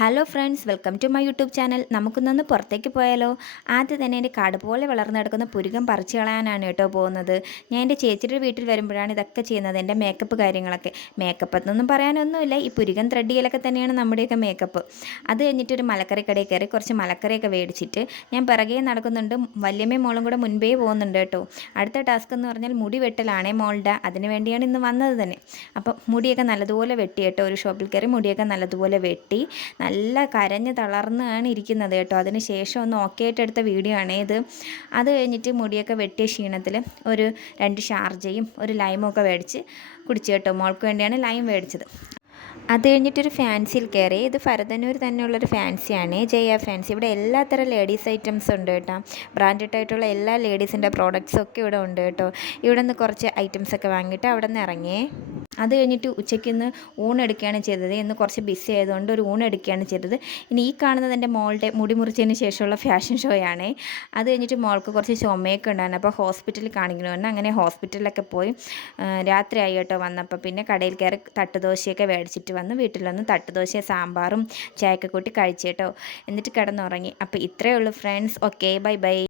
Hello friends, welcome to my YouTube channel. നമുക്കൊന്നൊന്ന് പുറത്തേക്ക് പോയാലോ? ആദ്യം തന്നെ എൻ്റെ കാട് പോലെ വളർന്നു കിടക്കുന്ന പുരുകം പറിച്ചു കളയാനാണ് കേട്ടോ പോകുന്നത്. ഞാൻ എൻ്റെ ചേച്ചിയുടെ വീട്ടിൽ വരുമ്പോഴാണ് ഇതൊക്കെ ചെയ്യുന്നത്, എൻ്റെ മേക്കപ്പ് കാര്യങ്ങളൊക്കെ. മേക്കപ്പ് എന്നൊന്നും പറയാനൊന്നുമില്ല, ഈ പുരുകം ത്രെഡ് ചെയ്യലൊക്കെ തന്നെയാണ് നമ്മുടെയൊക്കെ മേക്കപ്പ്. അത് കഴിഞ്ഞിട്ട് ഒരു മലക്കറി കടയിൽ കയറി കുറച്ച് മലക്കറിയൊക്കെ മേടിച്ചിട്ട് ഞാൻ പിറകെ നടക്കുന്നുണ്ട്. വല്യമ്മയും മോളും കൂടെ മുൻപേ പോകുന്നുണ്ട് കേട്ടോ. അടുത്ത ടാസ്ക് എന്ന് പറഞ്ഞാൽ മുടി വെട്ടലാണേ മോളുടെ. അതിന് വേണ്ടിയാണ് ഇന്ന് വന്നത് തന്നെ. അപ്പം മുടിയൊക്കെ നല്ലതുപോലെ വെട്ടി കേട്ടോ. ഒരു ഷോപ്പിൽ കയറി മുടിയൊക്കെ നല്ലതുപോലെ വെട്ടി നല്ല കരഞ്ഞ് തളർന്നാണ് ഇരിക്കുന്നത് കേട്ടോ. അതിന് ശേഷം ഒന്ന് ഓക്കെ ആയിട്ട് എടുത്ത വീഡിയോ ആണ് ഇത്. അത് കഴിഞ്ഞിട്ട് മുടിയൊക്കെ വെട്ടിയ ക്ഷീണത്തിൽ ഒരു 2 ഷാർജയും ഒരു ലൈമും ഒക്കെ മേടിച്ച് കുടിച്ചു കേട്ടോ. മോൾക്ക് വേണ്ടിയാണ് ലൈം മേടിച്ചത്. അത് കഴിഞ്ഞിട്ടൊരു ഫാൻസിയിൽ കയറി. ഇത് ഭരതന്നൂർ തന്നെയുള്ളൊരു ഫാൻസിയാണ്, ജയ ഫാൻസി. ഇവിടെ എല്ലാത്തരം ലേഡീസ് ഐറ്റംസ് ഉണ്ട് കേട്ടോ. ബ്രാൻഡഡ് ആയിട്ടുള്ള എല്ലാ ലേഡീസിൻ്റെ പ്രോഡക്റ്റ്സൊക്കെ ഇവിടെ ഉണ്ട് കേട്ടോ. ഇവിടെ നിന്ന് കുറച്ച് ഐറ്റംസൊക്കെ വാങ്ങിയിട്ട് അവിടെ നിന്ന് ഇറങ്ങിയേ. അത് കഴിഞ്ഞിട്ട് ഉച്ചയ്ക്ക് ഇന്ന് ഊണെടുക്കുകയാണ് ചെയ്തത്. ഇന്ന് കുറച്ച് ബിസി ആയതുകൊണ്ട് ഒരു ഊണെടുക്കുകയാണ് ചെയ്തത്. ഇനി ഈ കാണുന്നത് എൻ്റെ മോളുടെ മുടി മുറിച്ചതിന് ശേഷമുള്ള ഫാഷൻ ഷോയാണ്. അത് കഴിഞ്ഞിട്ട് മോൾക്ക് കുറച്ച് ചുമയൊക്കെ ഉണ്ടായിരുന്നു, അപ്പോൾ ഹോസ്പിറ്റലിൽ കാണിക്കണമെന്ന് അങ്ങനെ ഹോസ്പിറ്റലിലൊക്കെ പോയി. രാത്രിയായി കേട്ടോ വന്നപ്പോൾ. പിന്നെ കടയിൽ കയറി തട്ടുദോശയൊക്കെ മേടിച്ചിട്ട് വന്ന് വീട്ടിൽ വന്ന് തട്ടുദോശയും സാമ്പാറും ചായയൊക്കെ കൂട്ടി കഴിച്ചു കേട്ടോ. എന്നിട്ട് കിടന്നുറങ്ങി. അപ്പോൾ ഇത്രയേ ഉള്ളൂ ഫ്രണ്ട്സ്. Okay, bye bye.